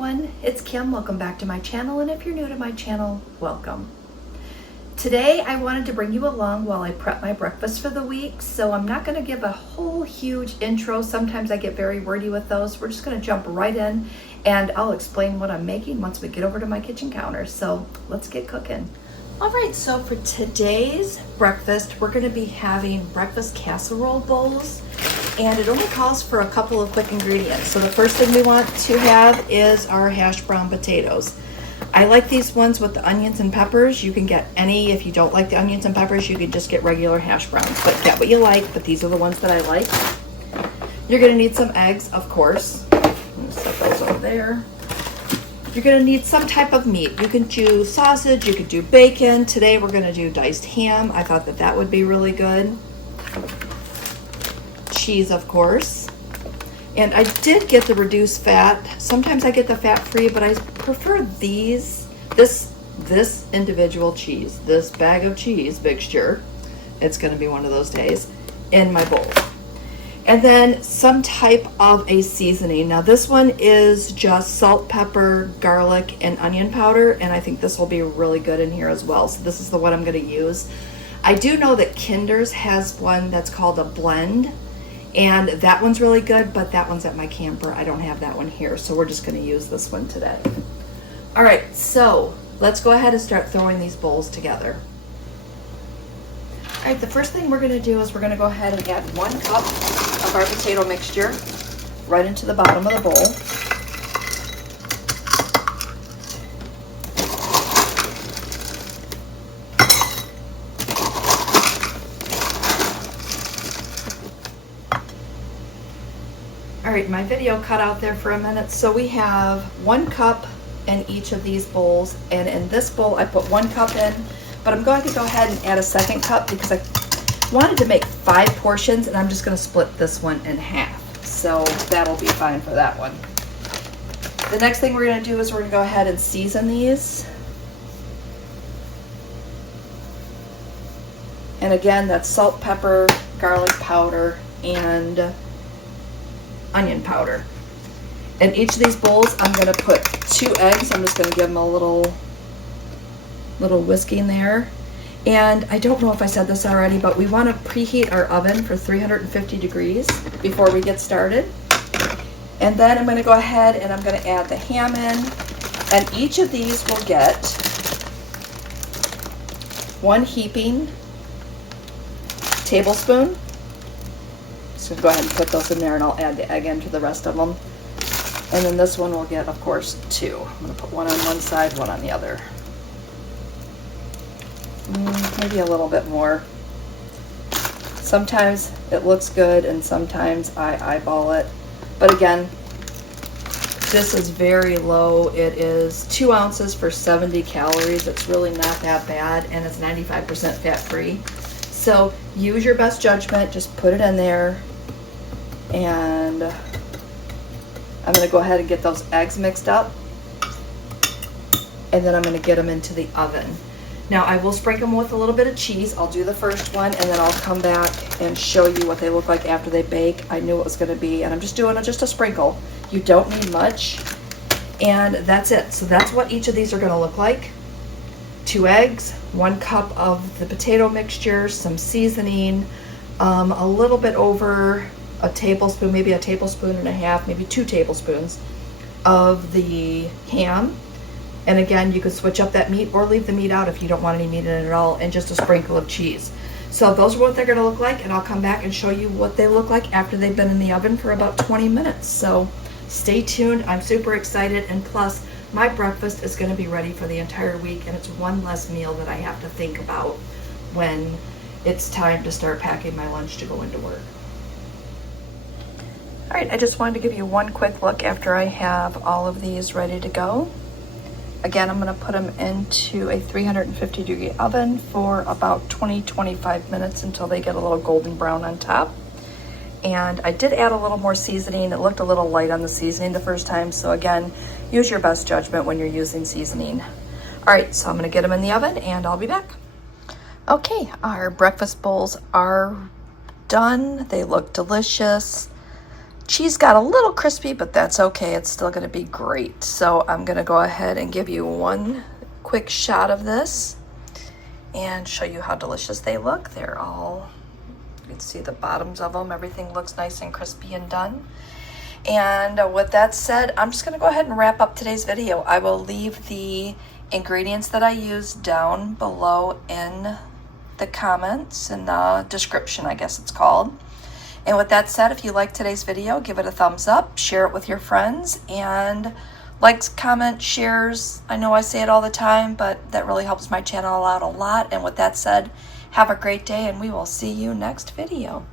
everyone, it's Kim. Welcome back to my channel, and if you're new to my channel, welcome. Today I wanted to bring you along while I prep my breakfast for the week, so I'm not going to give a whole huge intro. Sometimes I get very wordy with those. We're just going to jump right in and I'll explain what I'm making once we get over to my kitchen counter. So let's get cooking. All right, so for today's breakfast, we're going to be having breakfast casserole bowls, and it only calls for a couple of quick ingredients. So the first thing we want to have is our hash brown potatoes. I like these ones with the onions and peppers. You can get any. If you don't like the onions and peppers, you can just get regular hash browns, but get what you like. But these are the ones that I like. You're going to need some eggs, of course. I'm going to set those over there. You're going to need some type of meat. You can do sausage, you could do bacon. Today we're going to do diced ham. I thought that that would be really good. Cheese, of course. And I did get the reduced fat. Sometimes I get the fat-free, but I prefer this individual cheese, this bag of cheese mixture. It's going to be one of those days in my bowl. And then some type of a seasoning. Now this one is just salt, pepper, garlic, and onion powder, and I think this will be really good in here as well. So this is the one I'm going to use. I do know that Kinder's has one that's called a blend, and that one's really good, but that one's at my camper. I don't have that one here, so we're just going to use this one today. All right, so let's go ahead and start throwing these bowls together. All right, the first thing we're going to do is we're going to go ahead and add 1 cup of our potato mixture right into the bottom of the bowl. All right, my video cut out there for a minute. So we have 1 cup in each of these bowls, and in this bowl I put 1 cup in, but I'm going to go ahead and add a 2nd cup because I wanted to make 5 portions, and I'm just going to split this one in half. So that'll be fine for that one. The next thing we're going to do is we're going to go ahead and season these. And again, that's salt, pepper, garlic powder, and onion powder. In each of these bowls, I'm going to put 2 eggs. I'm just going to give them a little whisking there. And I don't know if I said this already, but we want to preheat our oven for 350 degrees before we get started. And then I'm going to go ahead and I'm going to add the ham in. And each of these will get 1 heaping tablespoon. Just going to go ahead and put those in there, and I'll add the egg into the rest of them. And then this one will get, of course, 2. I'm going to put 1 on one side, 1 on the other. Maybe a little bit more. Sometimes it looks good and sometimes I eyeball it. But again, this is very low. It is 2 ounces for 70 calories. It's really not that bad, and it's 95% fat-free. So use your best judgment. Just put it in there. And I'm going to go ahead and get those eggs mixed up. And then I'm going to get them into the oven. Now I will sprinkle them with a little bit of cheese. I'll do the first one, and then I'll come back and show you what they look like after they bake. I knew it was going to be, and I'm just doing just a sprinkle. You don't need much, and that's it. So that's what each of these are going to look like. 2 eggs, 1 cup of the potato mixture, some seasoning, a little bit over a tablespoon, maybe a tablespoon and a half, maybe 2 tablespoons of the ham. And again, you could switch up that meat or leave the meat out if you don't want any meat in it at all, and just a sprinkle of cheese. So those are what they're going to look like, and I'll come back and show you what they look like after they've been in the oven for about 20 minutes. So stay tuned. I'm super excited, and plus my breakfast is going to be ready for the entire week, and it's 1 less meal that I have to think about when it's time to start packing my lunch to go into work. All right, I just wanted to give you 1 quick look after I have all of these ready to go. Again, I'm going to put them into a 350 degree oven for about 20-25 minutes until they get a little golden brown on top. And I did add a little more seasoning. It looked a little light on the seasoning the first time, so again, use your best judgment when you're using seasoning. All right, so I'm going to get them in the oven and I'll be back. Okay, our breakfast bowls are done. They look delicious. cheese got a little crispy, but that's okay. It's still going to be great. So I'm going to go ahead and give you one quick shot of this and show you how delicious they look. They're all, you can see the bottoms of them. Everything looks nice and crispy and done. And with that said, I'm just going to go ahead and wrap up today's video. I will leave the ingredients that I use down below in the comments, in the description, I guess it's called. And with that said, if you liked today's video, give it a thumbs up, share it with your friends, and likes, comments, shares. I know I say it all the time, but that really helps my channel out a lot. And with that said, have a great day, and we will see you next video.